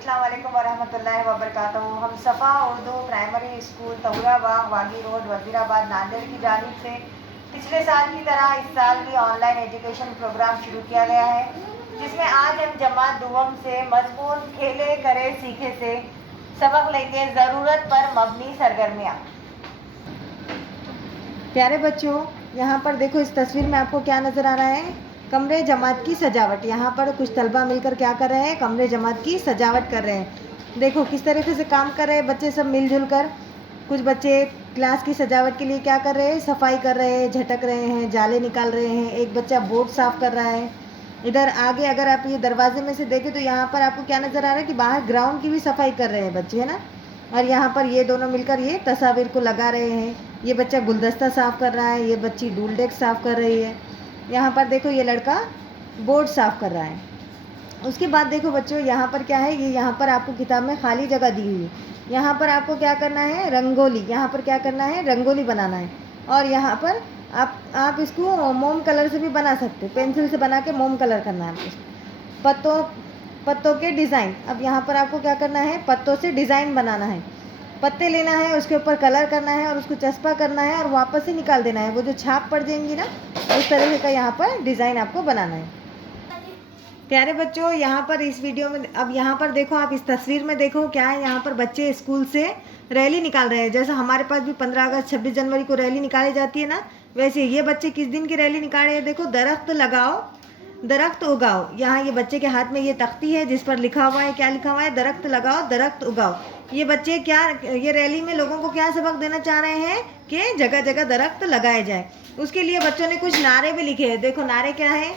अस्सलाम वालेकुम वरहमतुल्लाहि वबरकातुहू। हम सफ़ा Urdu primary school Tahurabagh वागी road Wazirabad Nanded की जानिब से पिछले साल की तरह इस साल भी ऑनलाइन एजुकेशन प्रोग्राम शुरू किया गया है, जिसमें आज हम जमात दुवम से मजमून खेले करे सीखे से सबक लेंगे ज़रूरत पर मबनी सरगर्मियाँ। प्यारे बच्चों, यहाँ पर देखो इस तस्वीर में आपको क्या नज़र आ रहा है? कमरे जमात की सजावट। यहाँ पर कुछ तलबा मिलकर क्या कर रहे हैं? कमरे जमात की सजावट कर रहे हैं। देखो किस तरीके से काम कर रहे हैं बच्चे सब मिलजुल कर। कुछ बच्चे क्लास की सजावट के लिए क्या कर रहे हैं? सफाई कर रहे हैं, झटक रहे हैं, जाले निकाल रहे हैं। एक बच्चा बोर्ड साफ कर रहा है। इधर आगे अगर आप ये दरवाजे में से देखें तो यहाँ पर आपको क्या नज़र आ रहा है कि बाहर ग्राउंड की भी सफाई कर रहे हैं बच्चे, है ना। और यहाँ पर ये दोनों मिलकर ये तस्वीर को लगा रहे हैं। ये बच्चा गुलदस्ता साफ़ कर रहा है, ये बच्ची डूल डेस्क साफ़ कर रही है। यहाँ पर देखो ये लड़का बोर्ड साफ़ कर रहा है। उसके बाद देखो बच्चों यहाँ पर क्या है, ये यहाँ पर आपको किताब में खाली जगह दी हुई है। यहाँ पर आपको क्या करना है? रंगोली। यहाँ पर क्या करना है? रंगोली बनाना है। और यहाँ पर आप इसको मोम कलर से भी बना सकते हो, पेंसिल से बना के मोम कलर करना है आपको। पत्तों के डिज़ाइन। अब यहाँ पर आपको क्या करना है? पत्तों से डिज़ाइन बनाना है। पत्ते लेना है, उसके ऊपर कलर करना है और उसको चस्पा करना है और वापस से निकाल देना है। वो जो छाप पड़ जाएंगी ना, उस तरह का यहाँ पर डिज़ाइन आपको बनाना है। प्यारे बच्चों, यहाँ पर इस वीडियो में अब यहाँ पर देखो, आप इस तस्वीर में देखो क्या है। यहाँ पर बच्चे स्कूल से रैली निकाल रहे हैं। जैसा हमारे पास भी 15 अगस्त 26 जनवरी को रैली निकाली जाती है ना, वैसे ये बच्चे किस दिन की रैली निकाल रहे हैं? देखो, दरख्त लगाओ दरख्त उगाओ। यहाँ ये बच्चे के हाथ में ये तख्ती है जिस पर लिखा हुआ है, क्या लिखा हुआ है? दरख्त लगाओ दरख्त उगाओ। ये बच्चे क्या, ये रैली में लोगों को क्या सबक देना चाह रहे हैं कि जगह जगह दरख्त लगाए जाए। उसके लिए बच्चों ने कुछ नारे भी लिखे हैं। देखो नारे क्या है?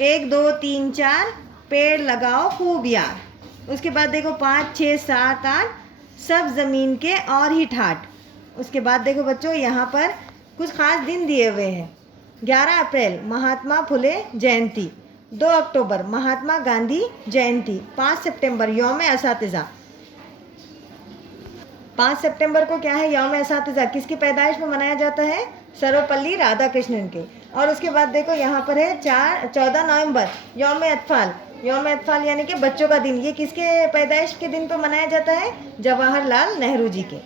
1 2 3 4 पेड़ लगाओ खूब यार। उसके बाद देखो 5 6 7 8 सब ज़मीन के और ही ठाट। उसके बाद देखो बच्चों यहाँ पर कुछ ख़ास दिन दिए हुए हैं। 11 अप्रैल महात्मा फुले जयंती, 2 अक्टूबर महात्मा गांधी जयंती, 5 सितंबर यौम असातिज़ा। 5 सितंबर को क्या है? यौम असातिज़ा। किसकी पैदाइश में मनाया जाता है? सर्वपल्ली राधाकृष्णन के। और उसके बाद देखो यहाँ पर है 14 नवंबर यौम अतफ़ाल। यौम अतफ़ाल यानी कि बच्चों का दिन। ये किसके पैदाइश के दिन पर मनाया जाता है? जवाहरलाल नेहरू जी के।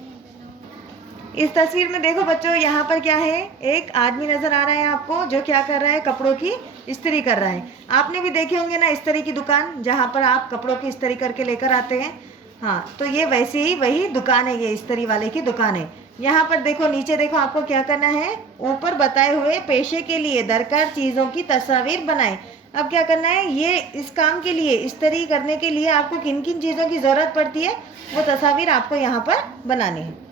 इस तस्वीर में देखो बच्चों यहाँ पर क्या है? एक आदमी नज़र आ रहा है आपको, जो क्या कर रहा है? कपड़ों की इस्त्री कर रहा है। आपने भी देखे होंगे ना इस्त्री की दुकान, जहाँ पर आप कपड़ों की इस्त्री करके लेकर आते हैं। हाँ, तो ये वैसे ही वही दुकान है, ये इस्त्री वाले की दुकान है। यहाँ पर देखो नीचे देखो, आपको क्या करना है? ऊपर बताए हुए पेशे के लिए दरकार चीज़ों की तस्वीर बनाएं। अब क्या करना है? ये इस काम के लिए, इस्त्री करने के लिए आपको किन किन चीज़ों की ज़रूरत पड़ती है, वो तस्वीर आपको यहाँ पर बनानी है।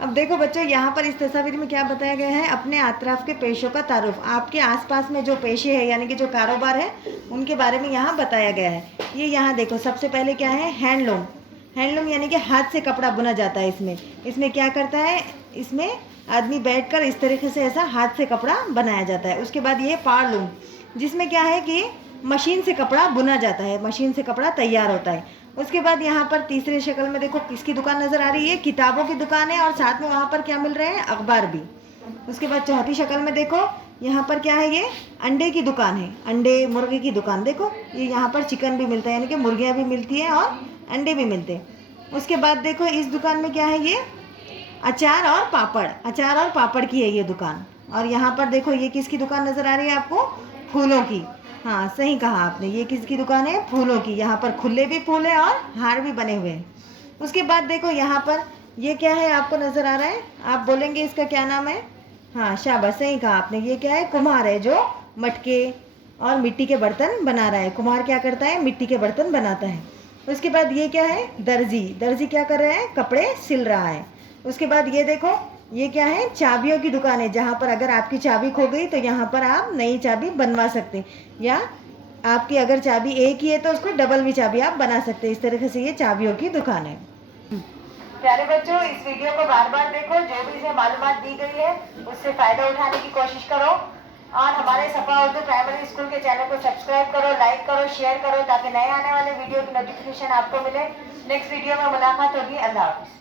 अब देखो बच्चों यहाँ पर इस तस्वीर में क्या बताया गया है? अपने अतराफ के पेशों का तारुफ। आपके आसपास में जो पेशे हैं यानी कि जो कारोबार है, उनके बारे में यहाँ बताया गया है। ये यहाँ देखो, सबसे पहले क्या है? हैंडलूम। हैंडलूम यानी कि हाथ से कपड़ा बुना जाता है। इसमें क्या करता है? इसमें आदमी बैठकर इस तरीके से ऐसा हाथ से कपड़ा बनाया जाता है। उसके बाद ये पारलूम, जिसमें क्या है कि मशीन से कपड़ा बुना जाता है, मशीन से कपड़ा तैयार होता है। उसके बाद यहाँ पर तीसरे शक्ल में देखो किसकी दुकान नज़र आ रही है? किताबों की दुकान है और साथ में वहाँ पर क्या मिल रहे हैं? अखबार भी। उसके बाद चौथी शक्ल में देखो यहाँ पर क्या है? ये अंडे की दुकान है, अंडे मुर्गे की दुकान। देखो ये यहाँ पर चिकन भी मिलता है, यानी कि मुर्गियाँ भी मिलती हैं और अंडे भी मिलते हैं। उसके बाद देखो इस दुकान में क्या है? ये अचार और पापड़, अचार और पापड़ की है ये दुकान। और यहाँ पर देखो ये किसकी दुकान नज़र आ रही है आपको? फूलों की। हाँ, सही कहा आपने, ये किसकी दुकान है? फूलों की। यहाँ पर खुले भी फूल हैं और हार भी बने हुए हैं। उसके बाद देखो यहाँ पर ये क्या है आपको नज़र आ रहा है? आप बोलेंगे इसका क्या नाम है? हाँ शाबाश, सही कहा आपने। ये क्या है? कुम्हार है, जो मटके और मिट्टी के बर्तन बना रहा है। कुम्हार क्या करता है? मिट्टी के बर्तन बनाता है। उसके बाद ये क्या है? दर्जी। दर्जी क्या कर रहा है? कपड़े सिल रहा है। उसके बाद ये देखो, ये क्या है? चाबियों की दुकान है, जहाँ पर अगर आपकी चाबी खो गई तो यहाँ पर आप नई चाबी बनवा सकते हैं, या आपकी अगर चाबी एक ही है तो उसको डबल भी चाबी आप बना सकते हैं। इस तरीके से ये चाबियों की दुकान है। प्यारे बच्चों, इस वीडियो को बार बार देखो, जो भी इसमें मालूमात दी गई है उससे फ़ायदा उठाने की कोशिश करो और हमारे सफ़ा उर्दू प्राइमरी स्कूल के चैनल को सब्सक्राइब करो, लाइक करो, शेयर करो, ताकि नए आने वाले वीडियो की नोटिफिकेशन आपको मिले। नेक्स्ट वीडियो में मुलाकात होगी। अल्लाह हाफ़िज़।